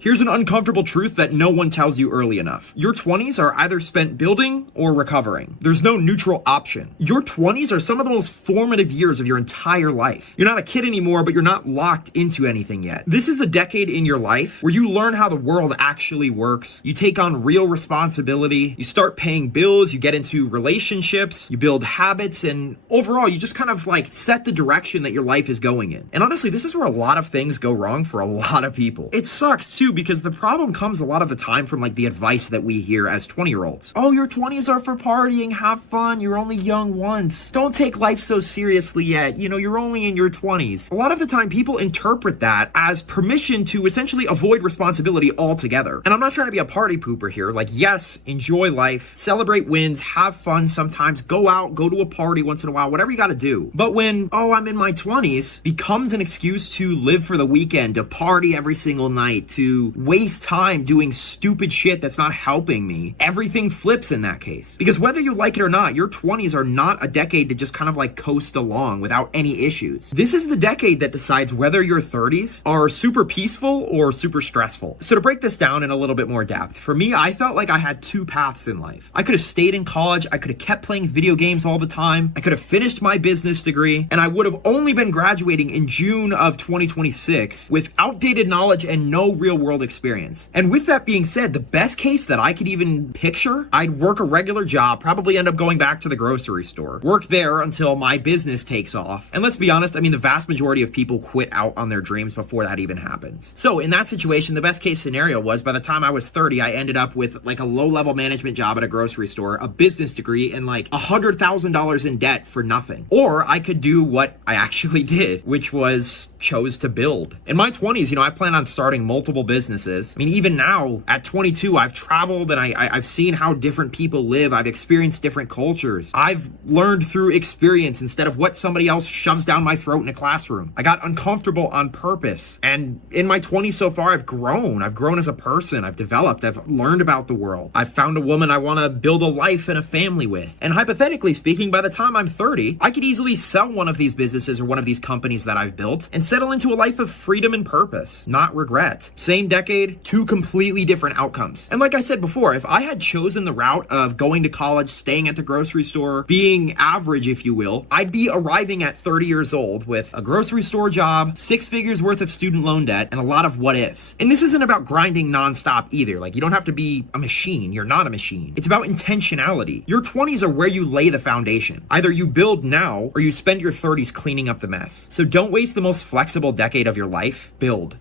Here's an uncomfortable truth that no one tells you early enough. Your 20s are either spent building or recovering. There's no neutral option. Your 20s are some of the most formative years of your entire life. You're not a kid anymore, but you're not locked into anything yet. This is the decade in your life where you learn how the world actually works. You take on real responsibility. You start paying bills. You get into relationships. You build habits. And overall, you just kind of like set the direction that your life is going in. And honestly, this is where a lot of things go wrong for a lot of people. It sucks too, because the problem comes a lot of the time from like the advice that we hear as 20-year-olds. Oh, your 20s are for partying, have fun, you're only young once. Don't take life so seriously yet, you're only in your 20s. A lot of the time people interpret that as permission to essentially avoid responsibility altogether. And I'm not trying to be a party pooper here. Like, yes, enjoy life, celebrate wins, have fun sometimes, go out, go to a party once in a while, whatever you gotta do. But when, oh, I'm in my 20s becomes an excuse to live for the weekend, to party every single night, to waste time doing stupid shit that's not helping me, everything flips in that case. Because whether you like it or not, your 20s are not a decade to just kind of like coast along without any issues. This is the decade that decides whether your 30s are super peaceful or super stressful. So to break this down in a little bit more depth, for me, I felt like I had two paths in life. I could have stayed in college, I could have kept playing video games all the time, I could have finished my business degree, and I would have only been graduating in June of 2026 with outdated knowledge and no real world experience. And with that being said, the best case that I could even picture, I'd work a regular job, probably end up going back to the grocery store, work there until my business takes off. And let's be honest, the vast majority of people quit out on their dreams before that even happens. So in that situation, the best case scenario was by the time I was 30, I ended up with like a low-level management job at a grocery store, a business degree, and like $100,000 in debt for nothing. Or I could do what I actually did, which was chose to build. In my 20s, I plan on starting multiple businesses. Even now at 22, I've traveled and I've seen how different people live. I've experienced different cultures. I've learned through experience instead of what somebody else shoves down my throat in a classroom. I got uncomfortable on purpose. And in my 20s so far, I've grown. I've grown as a person. I've developed. I've learned about the world. I've found a woman I want to build a life and a family with. And hypothetically speaking, by the time I'm 30, I could easily sell one of these businesses or one of these companies that I've built and settle into a life of freedom and purpose, not regret. Same decade, two completely different outcomes. And like I said before, if I had chosen the route of going to college, staying at the grocery store, being average, if you will, I'd be arriving at 30 years old with a grocery store job, 6 figures worth of student loan debt, and a lot of what ifs. And this isn't about grinding nonstop either. Like, you don't have to be a machine. You're not a machine. It's about intentionality. Your 20s are where you lay the foundation. Either you build now or you spend your 30s cleaning up the mess. So don't waste the most flexible decade of your life. Build.